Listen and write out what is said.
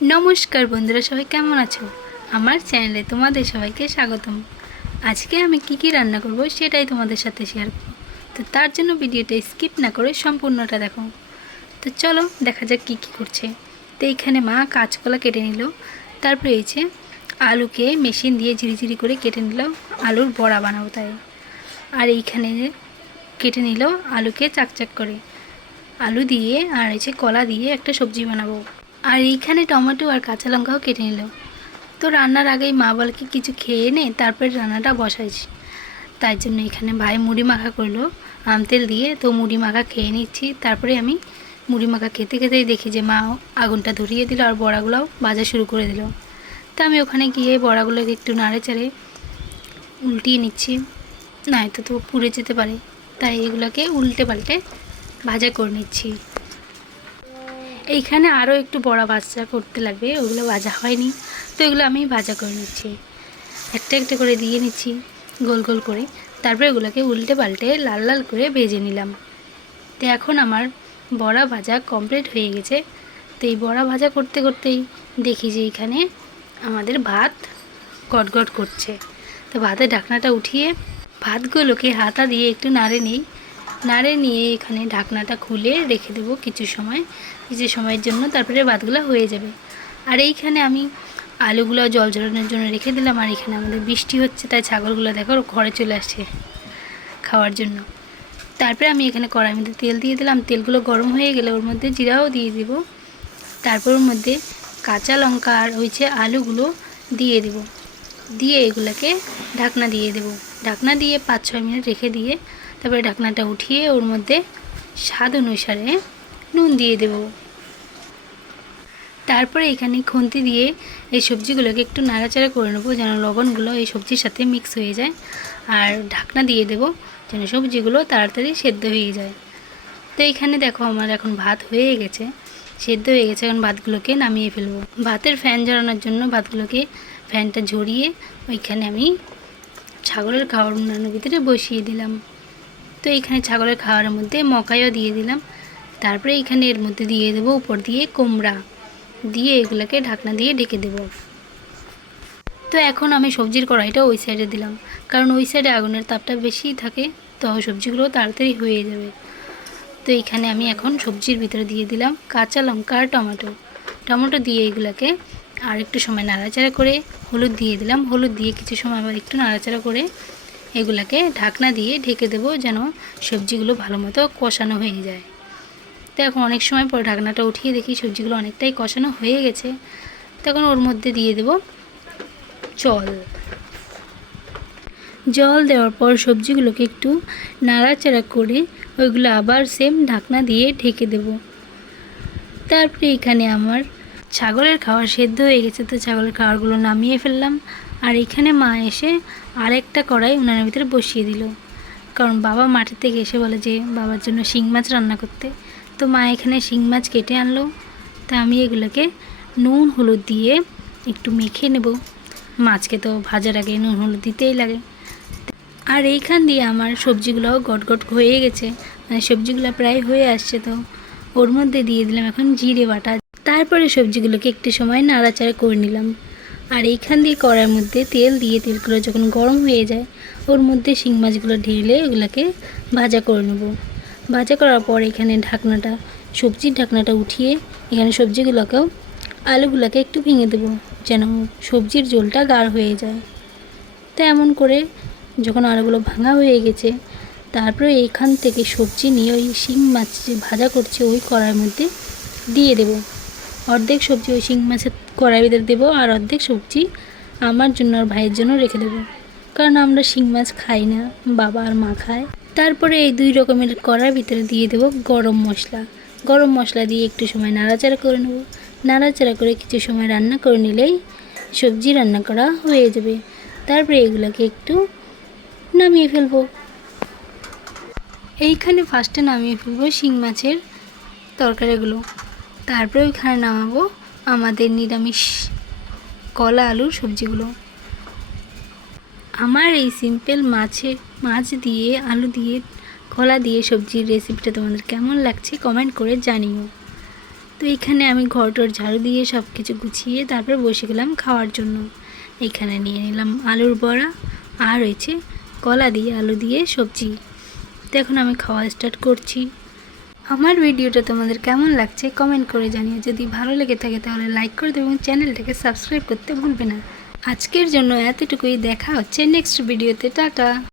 নমস্কার বন্ধুরা, সবাই কেমন আছো? আমার চ্যানেলে তোমাদের সবাইকে স্বাগতম। আজকে আমি কি রান্না করব সেটাই তোমাদের সাথে শেয়ার করব। তো তার জন্য ভিডিওটা স্কিপ না করে সম্পূর্ণটা দেখো। তো চলো দেখা যাক কি করছে। তো এইখানে মা কাঁচকলা কেটে নিল, তারপরে এইছে আলুকে মেশিন দিয়ে ঝিরিঝিরি করে কেটে নিল, আলুর বড়া বানাবো তাই। আর এইখানে কেটে নিল আলুকে চাকচাক করে, আলু দিয়ে আর এইছে কলা দিয়ে একটা সবজি বানাবো। আর এইখানে টমেটো আর কাঁচা লঙ্কাও কেটে নিল। তো রান্নার আগেই মা বলে কি কিছু খেয়ে নে তারপরে রান্নাটা বসাইছি, তাই জন্য এখানে ভাই মুড়ি মাখা করলো আম তেল দিয়ে। তো মুড়ি মাখা খেয়ে নিচ্ছি, তারপরে আমি মুড়ি মাখা খেতে খেতেই দেখি যে মা আগুনটা ধরিয়ে দিল আর বড়াগুলোও ভাজা শুরু করে দিল। তো আমি ওখানে গিয়ে বড়াগুলোকে একটু নাড়ে চাড়ে উল্টিয়ে নিচ্ছি, নয়তো তো পুড়ে যেতে পারে, তাই এগুলোকে উল্টে পাল্টে ভাজা করে নিচ্ছি। এইখানে আরও একটু বড়া ভাজা করতে লাগবে, ওগুলো ভাজা হয়নি, তো এগুলো আমি ভাজা করে নিচ্ছি, একটা একটা করে দিয়ে নিচ্ছি গোল গোল করে। তারপরে এগুলোকে উল্টে পাল্টে লাল লাল করে ভেজে নিলাম। তো এখন আমার বড়া ভাজা কমপ্লিট হয়ে গেছে। তো এই বড়া ভাজা করতে করতেই দেখি যে এইখানে আমাদের ভাত গটগট করছে। তো ভাতের ঢাকনাটা উঠিয়ে ভাতগুলোকে হাতা দিয়ে একটু নাড়ে নিয়ে এখানে ঢাকনাটা খুলে রেখে দেবো কিছু সময়ের জন্য, তারপরে ভাতগুলো হয়ে যাবে। আর এইখানে আমি আলুগুলো জল ঝরানোর জন্য রেখে দিলাম। আর এখানে আমাদের বৃষ্টি হচ্ছে, তাই ছাগলগুলো দেখো ঘরে চলে আসছে খাওয়ার জন্য। তারপরে আমি এখানে কড়াইয়ের মধ্যে তেল দিয়ে দিলাম, তেলগুলো গরম হয়ে গেলে ওর মধ্যে জিরাও দিয়ে দেব, তারপর ওর মধ্যে কাঁচা লঙ্কা আর হয়েছে আলুগুলো দিয়ে দেব, দিয়ে এগুলোকে ঢাকনা দিয়ে দেব। ঢাকনা দিয়ে 5-6 মিনিট রেখে দিয়ে তারপরে ঢাকনাটা উঠিয়ে ওর মধ্যে স্বাদ অনুসারে নুন দিয়ে দেব। তারপরে এখানে খুন্তি দিয়ে এই সবজিগুলোকে একটু নাড়াচাড়া করে নেবো যেন লবণগুলো এই সবজির সাথে মিক্স হয়ে যায়। আর ঢাকনা দিয়ে দেব যেন সবজিগুলো তাড়াতাড়ি সেদ্ধ হয়ে যায়। তো এইখানে দেখো আমার এখন ভাত হয়ে গেছে, সেদ্ধ হয়ে গেছে। এখন ভাতগুলোকে নামিয়ে ফেলবো। ভাতের ফ্যান ঝরানোর জন্য ভাতগুলোকে ফ্যানটা ঝরিয়ে ওইখানে আমি ছাগলের খাওয়ার উন্নয়নের ভিতরে বসিয়ে দিলাম। তো এইখানে ছাগলের খাওয়ারের মধ্যে মকাইও দিয়ে দিলাম। তারপরে এইখানে এর মধ্যে দিয়ে দেবো উপর দিয়ে কুমড়া দিয়ে এগুলোকে ঢাকনা দিয়ে ঢেকে দেব। তো এখন আমি সবজির কড়াইটা ওই সাইডে দিলাম, কারণ ওই সাইডে আগুনের তাপটা বেশি থাকে, তো সবজিগুলো তাড়াতাড়ি হয়ে যাবে। তো এইখানে আমি এখন সবজির ভিতরে দিয়ে দিলাম কাঁচা লঙ্কা আর টমেটো দিয়ে এগুলোকে আর একটু সময় নাড়াচাড়া করে হলুদ দিয়ে দিলাম। হলুদ দিয়ে কিছু সময় আবার একটু নাড়াচাড়া করে এগুলোকে ঢাকনা দিয়ে ঢেকে দেবো যেন সবজিগুলো ভালো মতো কষানো হয়ে যায়। তো এখন অনেক সময় পর ঢাকনাটা উঠিয়ে দেখি সবজিগুলো অনেকটাই কষানো হয়ে গেছে। তখন ওর মধ্যে দিয়ে দেব জল দেওয়ার পর সবজিগুলোকে একটু নাড়াচাড়া করে ওইগুলো আবার সেম ঢাকনা দিয়ে ঢেকে দেব। তারপরে এখানে আমার ছাগলের খাবার সেদ্ধ হয়ে গেছে, তো ছাগলের খাবারগুলো নামিয়ে ফেললাম। আর এখানে মা এসে আরেকটা কড়াই উনানের ভিতরে বসিয়ে দিল, কারণ বাবা মাঠের থেকে এসে বলে যে বাবার জন্য শিং মাছ রান্না করতে। তো মা এখানে শিং মাছ কেটে আনলো, তা আমি এগুলোকে নুন হলুদ দিয়ে একটু মেখে নেব। মাছকে তো ভাজার আগে নুন হলুদ দিতেই লাগে। আর এইখান দিয়ে আমার সবজিগুলোও গটগট হয়ে গেছে, মানে সবজিগুলো প্রায় হয়ে আসছে। তো ওর মধ্যে দিয়ে দিলাম এখন জিরে বাটা, তারপরে সবজিগুলোকে একটু সময় নাড়াচাড়া করে নিলাম। আর এইখান দিয়ে কড়ার মধ্যে তেল দিয়ে তেলগুলো যখন গরম হয়ে যায় ওর মধ্যে শিং মাছগুলো ঢেলে এগুলোকে ভাজা করে নেব। ভাজা করার পর এখানে সবজির ঢাকনাটা উঠিয়ে এখানে সবজিগুলোকেও আলুগুলোকে একটু ভেঙে দেবো যেন সবজির ঝোলটা গাঢ় হয়ে যায়। তো এমন করে যখন আলুগুলো ভাঙা হয়ে গেছে তারপরে এইখান থেকে সবজি নিয়ে ওই শিং মাছ যে ভাজা করছে ওই কড়াইয়ের মধ্যে দিয়ে দেব। অর্ধেক সবজি ওই শিং মাছের কড়াইয়ের ভিতরে দেবো আর অর্ধেক সবজি আমার জন্য আর ভাইয়ের জন্য রেখে দেবো, কারণ আমরা শিং মাছ খাই না, বাবা আর মা খায়। তারপরে এই 2 রকমের কড়াইয়ের ভিতরে দিয়ে দেবো গরম মশলা দিয়ে একটু সময় নাড়াচাড়া করে নেব। নাড়াচাড়া করে কিছু সময় রান্না করে নিলেই সবজি রান্না করা হয়ে যাবে। তারপরে এগুলোকে একটু নামিয়ে ফেলবো। এইখানে ফার্স্টে নামিয়ে ফেলবো শিং মাছের তরকারিগুলো, তারপরে ওইখানে নামাবো আমাদের নিরামিষ কলা আলুর সবজিগুলো। আমার এই সিম্পল মাছ দিয়ে আলু দিয়ে কলা দিয়ে সবজির রেসিপিটা তোমাদের কেমন লাগছে কমেন্ট করে জানিও। তো এইখানে আমি ঘরটর ঝাড়ু দিয়ে সব কিছু গুছিয়ে তারপর বসে গেলাম খাওয়ার জন্য। এখানে নিয়ে নিলাম আলুর বড়া আর রয়েছে কলা দিয়ে আলু দিয়ে সবজি। তো এখন আমি খাওয়া স্টার্ট করছি। আমার ভিডিওটা তোমাদের কেমন লাগছে কমেন্ট করে জানিও। যদি ভালো লেগে থাকে তাহলে লাইক করে দেবে এবং চ্যানেলটাকে সাবস্ক্রাইব করতে ভুলবে না। আজকের জন্য এতটুকুই, দেখা হচ্ছে নেক্সট ভিডিওতে। টাটা।